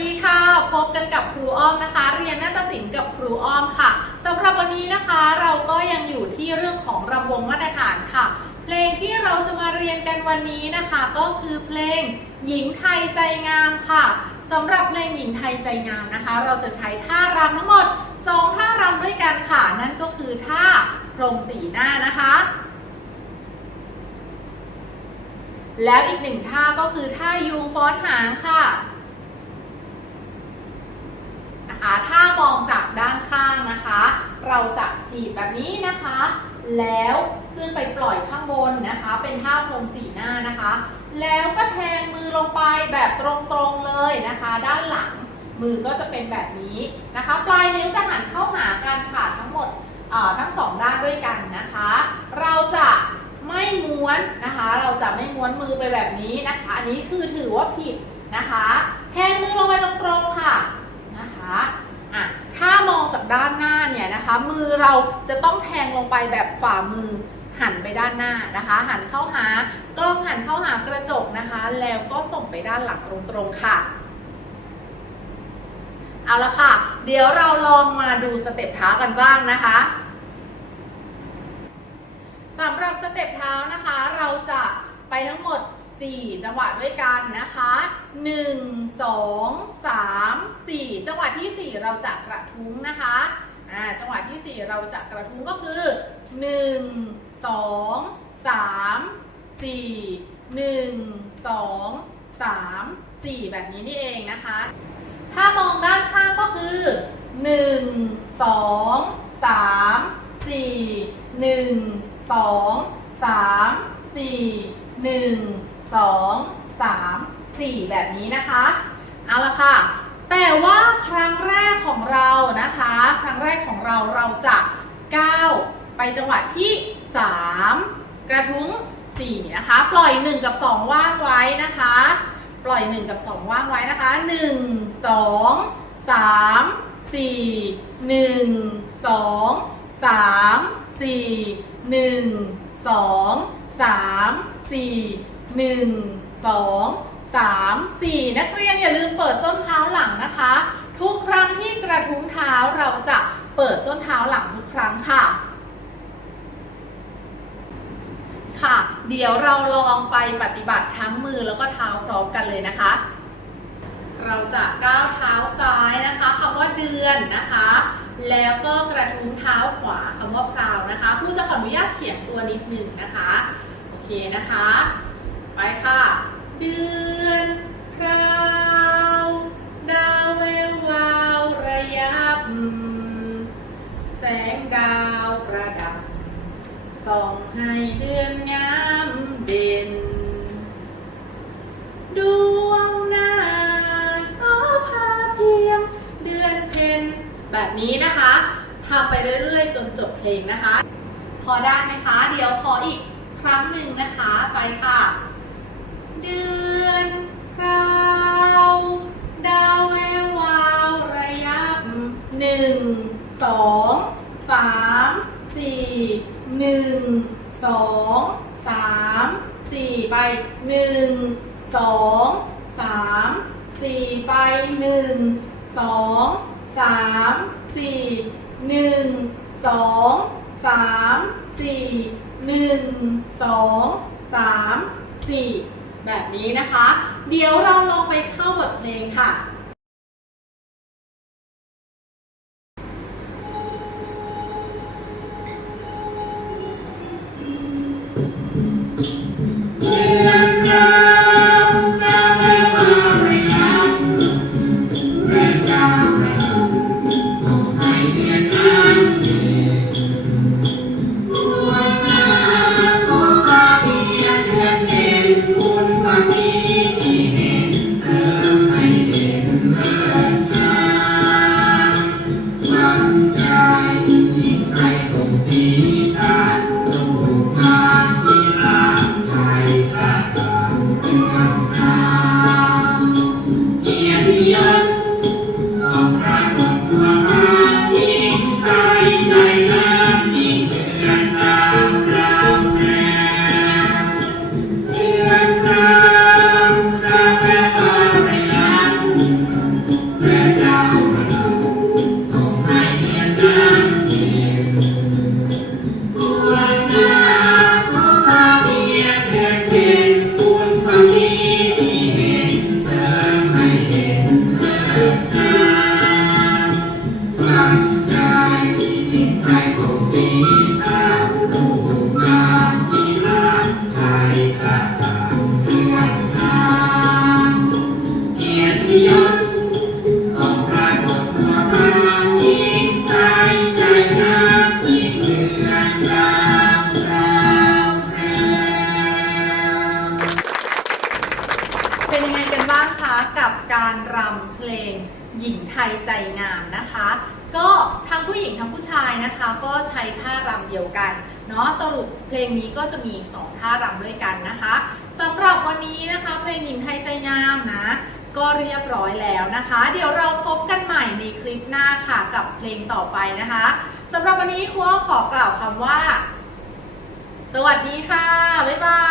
ดีค่ะ พบกันกับครูอ้อมนะคะ เรียนนาฏศิลป์กับครูอ้อมค่ะสำหรับวันนี้นะคะเราก็ยังอยู่ที่เรื่องของระวงมาตรฐานค่ะ เพลงที่เราจะมาเรียนกันวันนี้นะคะ ก็คือเพลงหญิงไทยใจงามค่ะสำหรับเพลงหญิงไทยใจงามนะคะ เราจะใช้ท่ารำทั้งหมด 2 ท่ารำด้วยกันค่ะ นั่นก็คือท่าพรมสีหน้านะคะ แล้วอีกหนึ่งท่าก็คือท่ายูงฟ้อนหางค่ะ ถ้ามองจากด้านข้างนะคะ เราจะจีบแบบนี้นะคะ แล้วขึ้นไปปล่อยข้างบนนะคะ เป็นท่าพรมสีหน้านะคะ แล้วก็แทงมือลงไปแบบตรงๆเลยนะคะ ด้านหลังมือก็จะเป็นแบบนี้นะคะ ปลายนิ้วจะหันเข้าหากันค่ะทั้งหมดทั้งสองด้านด้วยกันนะคะ เราจะไม่ม้วนนะคะ เราจะไม่ม้วนมือไปแบบนี้นะคะ อันนี้คือถือว่าผิดนะคะ แทงมือลงไปตรงๆค่ะนะคะอะถ้ามองจาก ด้านหน้าเนี่ยนะคะ มือเราจะต้องแทงลงไปแบบฝ่ามือหันไปด้านหน้านะคะ หันเข้าหากล้องหันเข้าหากระจกนะคะ แล้วก็ส่งไปด้านหลังตรงๆค่ะเอาละค่ะ เดี๋ยวเราลองมาดูสเต็ปเท้ากันบ้างนะคะสำหรับสเต็ปเท้านะคะ เราจะไปทั้งหมด 4 จังหวะด้วยกันนะคะ 1 2 3 4 จังหวะทีสี่4 เราจะกระทุ้งนะคะอ่าจังหวะทีสี่ 4 เราจะกระทุ้งก็คือ 1 2 3 4 1 2 3 4 แบบนี้นี่เองนะคะ ถ้ามองด้านข้างก็คือ 1 2 3 4 1 2 3 4 1 2 3 4 แบบนี้นะคะ เอาละค่ะ แต่ว่าครั้งแรกของเรานะคะ ครั้งแรกของเราเราจะก้าวไปจังหวะที่ 3 กระทุ้ง 4 นะคะ ปล่อย 1 กับ 2 ว่างไว้นะคะ ปล่อย 1 กับ 2 ว่างไว้นะคะ 1 2 3 4 1 2 3 4 1 2 3 4 1 2 3 4 นักเรียนอย่าลืมเปิดส้นเท้าหลังนะคะ ทุกครั้งที่กระทุ้งเท้าเราจะเปิดส้นเท้าหลังทุกครั้งค่ะ ค่ะ เดี๋ยวเราลองไปปฏิบัติทั้งมือแล้วก็เท้าพร้อมกันเลยนะคะ เราจะก้าวเท้าซ้ายนะคะคำว่าเดือนนะคะแล้วก็กระทุ้งเท้าขวาคำว่าพราวนะคะครูจะขออนุญาตเฉียงตัวนิดหนึ่งนะคะ โอเคนะคะ ไปค่ะ เดือนพราวดาวแวววาวระยับ แสงดาวประดับ ส่องให้เดือนงามเด่น ดวงหน้าโสภาเพียงเดือนเพ็ญแบบนี้นะคะทำไปเรื่อยๆ จนจบเพลงนะคะ พอได้ไหมคะ เดี๋ยวขออีกครั้งหนึ่งนะคะ ไปค่ะ เดือนพราวดาวแวววาวระยับหนึ่งสองสามสี่หนึ่งสองสามสี่ไปหนึ่งสองสามสี่ไปหนึ่งสองสามสี่หนึ่งสองสามสี่หนึ่งสองสามสี่ แบบนี้นะคะ เดี๋ยวเราลองไปเข้าบทเพลงค่ะเะกับการรำเพลงหญิงไทยใจงามนะคะ ก็ทั้งผู้หญิงทั้งผู้ชายนะคะ ก็ใช้ท่ารำเดียวกันเนาะสรุปเพลงนี้ก็จะมี 2 ท่ารำด้วยกันนะคะสำหรับวันนี้นะคะเพลงหญิงไทยใจงามนะก็เรียบร้อยแล้วนะคะ เดี๋ยวเราพบกันใหม่ในคลิปหน้าค่ะกับเพลงต่อไปนะคะสำหรับวันนี้ครูขอกล่าวคำว่า สวัสดีค่ะ บ๊ายบาย